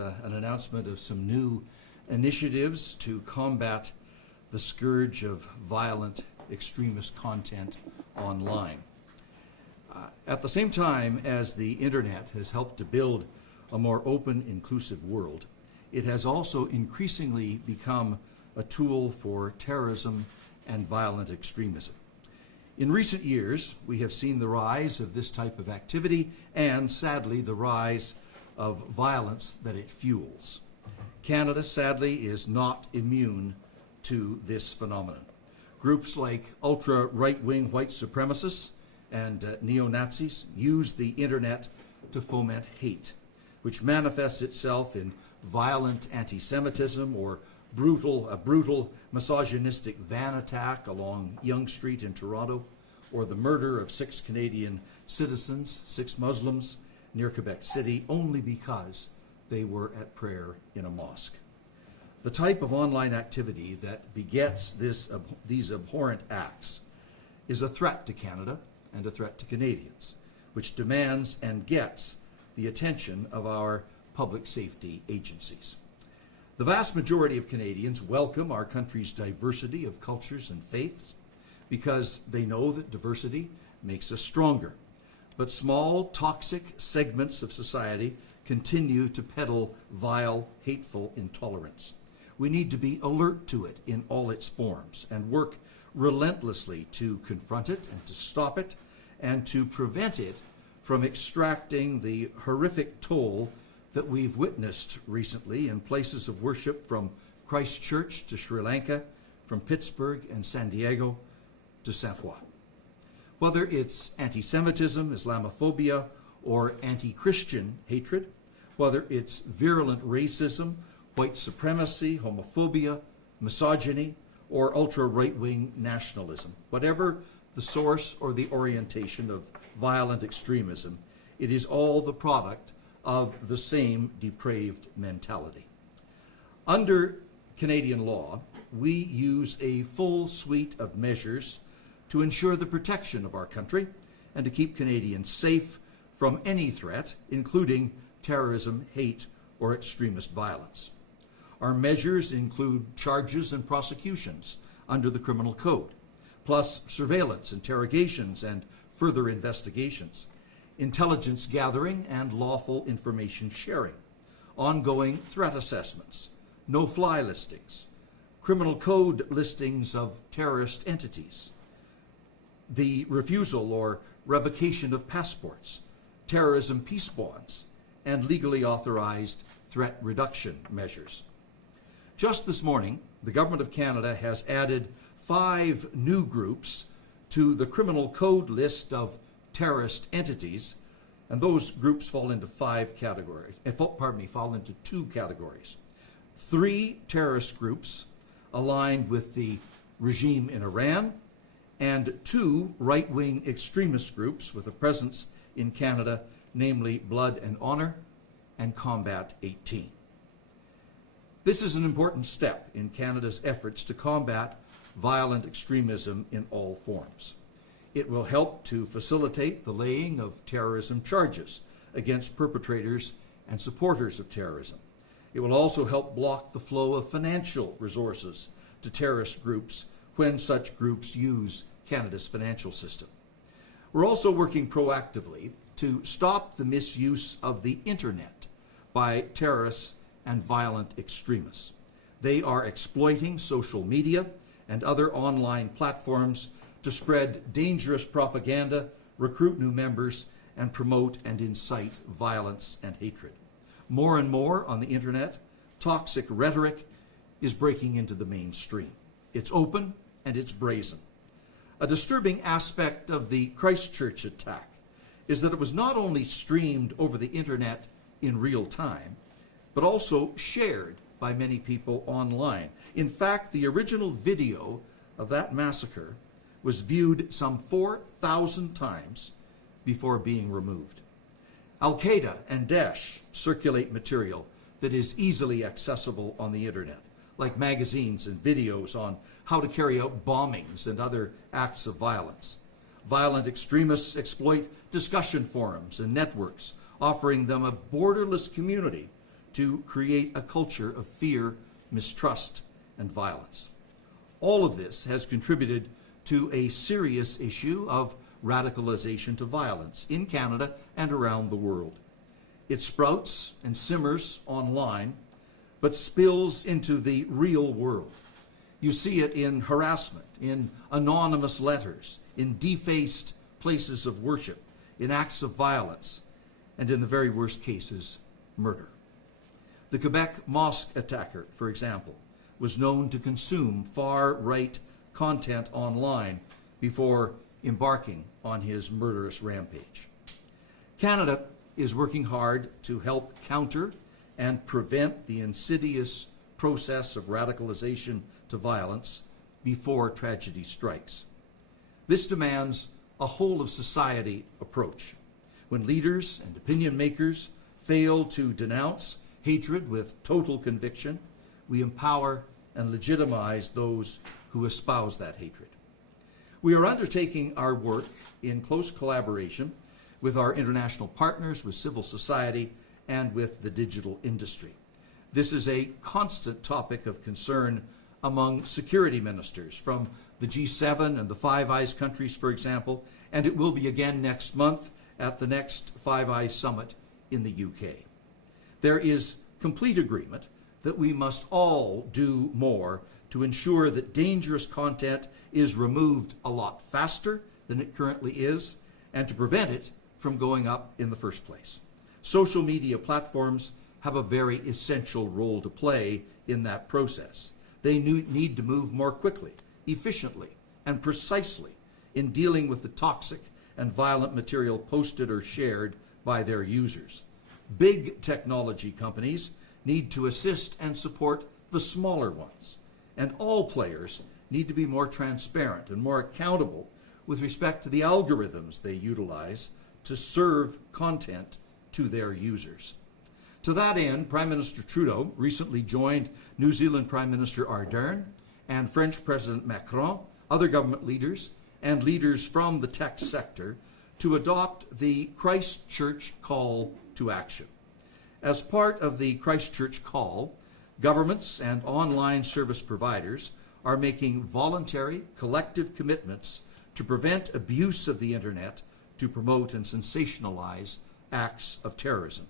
An announcement of some new initiatives to combat the scourge of violent extremist content online. At the same time as the internet has helped to build a more open, inclusive world, it has also increasingly become a tool for terrorism and violent extremism. In recent years, we have seen the rise of this type of activity and, sadly, the rise of violence that it fuels. Canada, sadly, is not immune to this phenomenon. Groups like ultra-right-wing white supremacists and neo-Nazis use the internet to foment hate, which manifests itself in violent anti-Semitism or a brutal misogynistic van attack along Yonge Street in Toronto, or the murder of 6 Canadian citizens, 6 Muslims, near Quebec City, only because they were at prayer in a mosque. The type of online activity that begets these abhorrent acts is a threat to Canada and a threat to Canadians, which demands and gets the attention of our public safety agencies. The vast majority of Canadians welcome our country's diversity of cultures and faiths because they know that diversity makes us stronger. But small, toxic segments of society continue to peddle vile, hateful intolerance. We need to be alert to it in all its forms and work relentlessly to confront it and to stop it and to prevent it from extracting the horrific toll that we've witnessed recently in places of worship from Christchurch to Sri Lanka, from Pittsburgh and San Diego to Saint Foy. Whether it's anti-Semitism, Islamophobia, or anti-Christian hatred, whether it's virulent racism, white supremacy, homophobia, misogyny, or ultra-right-wing nationalism, whatever the source or the orientation of violent extremism, it is all the product of the same depraved mentality. Under Canadian law, we use a full suite of measures to ensure the protection of our country and to keep Canadians safe from any threat, including terrorism, hate, or extremist violence. Our measures include charges and prosecutions under the Criminal Code, plus surveillance, interrogations, and further investigations, intelligence gathering and lawful information sharing, ongoing threat assessments, no-fly listings, Criminal Code listings of terrorist entities, the refusal or revocation of passports, terrorism peace bonds, and legally authorized threat reduction measures. Just this morning, the Government of Canada has added 5 new groups to the Criminal Code list of terrorist entities, and those groups fall into 2 categories. 3 terrorist groups aligned with the regime in Iran, and 2 right-wing extremist groups with a presence in Canada, namely Blood and Honor and Combat 18. This is an important step in Canada's efforts to combat violent extremism in all forms. It will help to facilitate the laying of terrorism charges against perpetrators and supporters of terrorism. It will also help block the flow of financial resources to terrorist groups when such groups use Canada's financial system. We're also working proactively to stop the misuse of the internet by terrorists and violent extremists. They are exploiting social media and other online platforms to spread dangerous propaganda, recruit new members, and promote and incite violence and hatred. More and more on the internet, toxic rhetoric is breaking into the mainstream. It's open and it's brazen. A disturbing aspect of the Christchurch attack is that it was not only streamed over the internet in real time, but also shared by many people online. In fact, the original video of that massacre was viewed some 4,000 times before being removed. Al-Qaeda and Daesh circulate material that is easily accessible on the internet, like magazines and videos on how to carry out bombings and other acts of violence. Violent extremists exploit discussion forums and networks, offering them a borderless community to create a culture of fear, mistrust, and violence. All of this has contributed to a serious issue of radicalization to violence in Canada and around the world. It sprouts and simmers online, but spills into the real world. You see it in harassment, in anonymous letters, in defaced places of worship, in acts of violence, and in the very worst cases, murder. The Quebec mosque attacker, for example, was known to consume far-right content online before embarking on his murderous rampage. Canada is working hard to help counter and prevent the insidious process of radicalization to violence before tragedy strikes. This demands a whole-of-society approach. When leaders and opinion makers fail to denounce hatred with total conviction, we empower and legitimize those who espouse that hatred. We are undertaking our work in close collaboration with our international partners, with civil society, and with the digital industry. This is a constant topic of concern among security ministers from the G7 and the Five Eyes countries, for example, and it will be again next month at the next Five Eyes Summit in the UK. There is complete agreement that we must all do more to ensure that dangerous content is removed a lot faster than it currently is, and to prevent it from going up in the first place. Social media platforms have a very essential role to play in that process. They need to move more quickly, efficiently, and precisely in dealing with the toxic and violent material posted or shared by their users. Big technology companies need to assist and support the smaller ones, and all players need to be more transparent and more accountable with respect to the algorithms they utilize to serve content to their users. To that end, Prime Minister Trudeau recently joined New Zealand Prime Minister Ardern and French President Macron, other government leaders, and leaders from the tech sector to adopt the Christchurch Call to action. As part of the Christchurch Call, governments and online service providers are making voluntary, collective commitments to prevent abuse of the internet to promote and sensationalize acts of terrorism.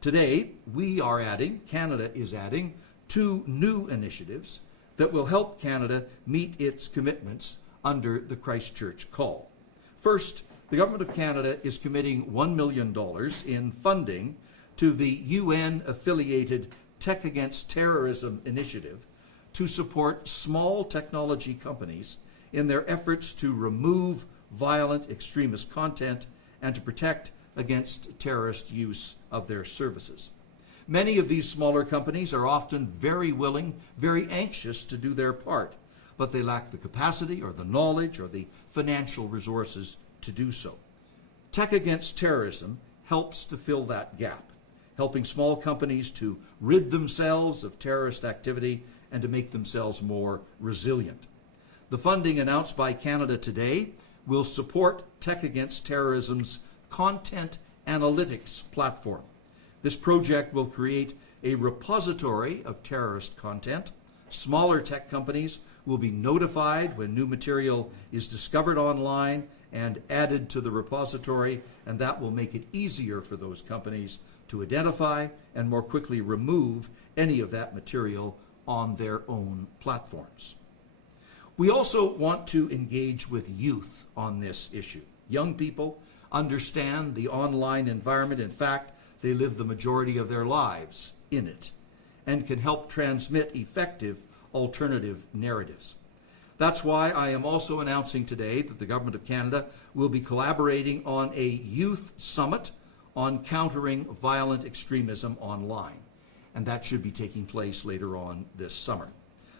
Today, Canada is adding 2 new initiatives that will help Canada meet its commitments under the Christchurch Call. First, the Government of Canada is committing $1 million in funding to the UN-affiliated Tech Against Terrorism initiative to support small technology companies in their efforts to remove violent extremist content and to protect against terrorist use of their services. Many of these smaller companies are often very willing, very anxious to do their part, but they lack the capacity or the knowledge or the financial resources to do so. Tech Against Terrorism helps to fill that gap, helping small companies to rid themselves of terrorist activity and to make themselves more resilient. The funding announced by Canada today will support Tech Against Terrorism's content analytics platform. This project will create a repository of terrorist content. Smaller tech companies will be notified when new material is discovered online and added to the repository, and that will make it easier for those companies to identify and more quickly remove any of that material on their own platforms. We also want to engage with youth on this issue. Young people understand the online environment. In fact, they live the majority of their lives in it and can help transmit effective alternative narratives. That's why I am also announcing today that the Government of Canada will be collaborating on a youth summit on countering violent extremism online, and that should be taking place later on this summer.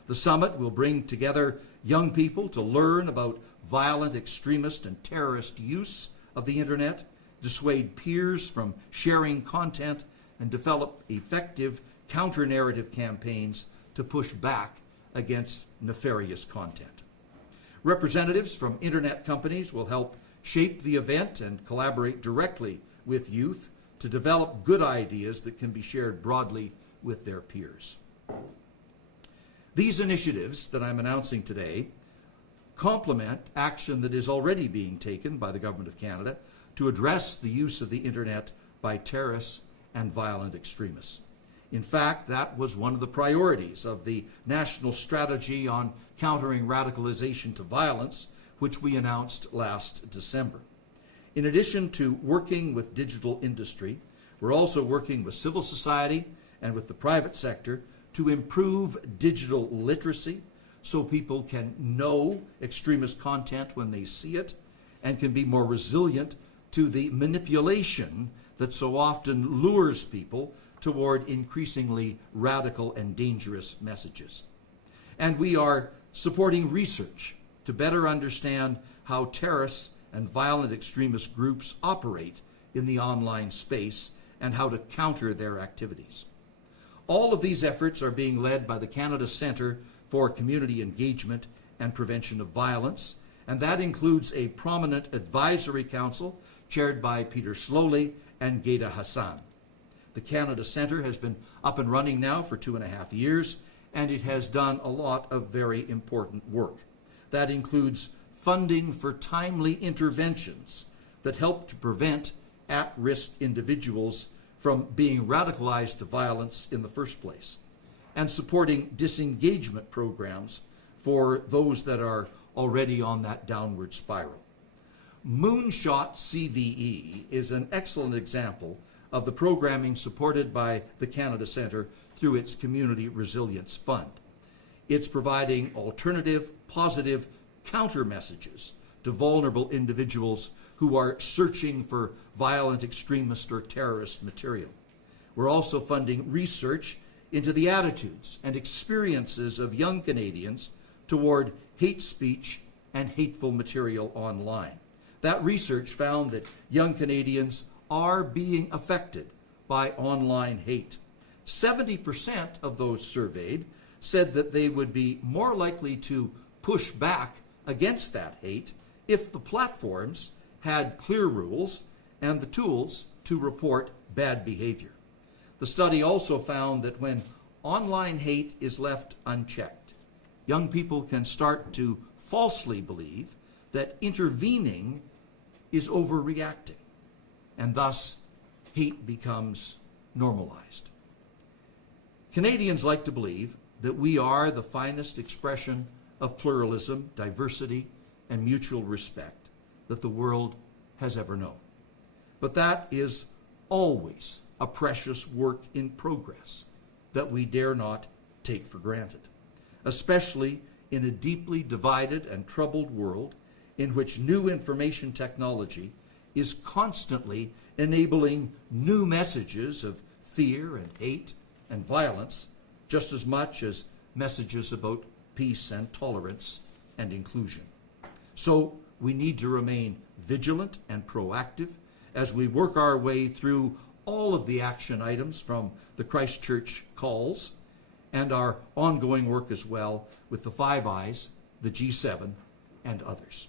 The summit will bring together young people to learn about violent extremist and terrorist use of the internet, dissuade peers from sharing content, and develop effective counter-narrative campaigns to push back against nefarious content. Representatives from internet companies will help shape the event and collaborate directly with youth to develop good ideas that can be shared broadly with their peers. These initiatives that I'm announcing today complement action that is already being taken by the Government of Canada to address the use of the internet by terrorists and violent extremists. In fact, that was one of the priorities of the National Strategy on Countering Radicalization to Violence, which we announced last December. In addition to working with digital industry, we're also working with civil society and with the private sector to improve digital literacy so people can know extremist content when they see it and can be more resilient to the manipulation that so often lures people toward increasingly radical and dangerous messages. And we are supporting research to better understand how terrorists and violent extremist groups operate in the online space and how to counter their activities. All of these efforts are being led by the Canada Centre for Community Engagement and Prevention of Violence, and that includes a prominent advisory council chaired by Peter Slowly and Gheda Hassan. The Canada Centre has been up and running now for 2.5 years, and it has done a lot of very important work. That includes funding for timely interventions that help to prevent at-risk individuals from being radicalized to violence in the first place, and supporting disengagement programs for those that are already on that downward spiral. Moonshot CVE is an excellent example of the programming supported by the Canada Centre through its Community Resilience Fund. It's providing alternative, positive counter messages to vulnerable individuals who are searching for violent extremist or terrorist material. We're also funding research into the attitudes and experiences of young Canadians toward hate speech and hateful material online. That research found that young Canadians are being affected by online hate. 70% of those surveyed said that they would be more likely to push back against that hate if the platforms had clear rules and the tools to report bad behavior. The study also found that when online hate is left unchecked, young people can start to falsely believe that intervening is overreacting, and thus hate becomes normalized. Canadians like to believe that we are the finest expression of pluralism, diversity, and mutual respect that the world has ever known. But that is always a precious work in progress that we dare not take for granted, especially in a deeply divided and troubled world in which new information technology is constantly enabling new messages of fear and hate and violence, just as much as messages about peace and tolerance and inclusion. So we need to remain vigilant and proactive as we work our way through all of the action items from the Christchurch Calls and our ongoing work as well with the Five Eyes, the G7, and others.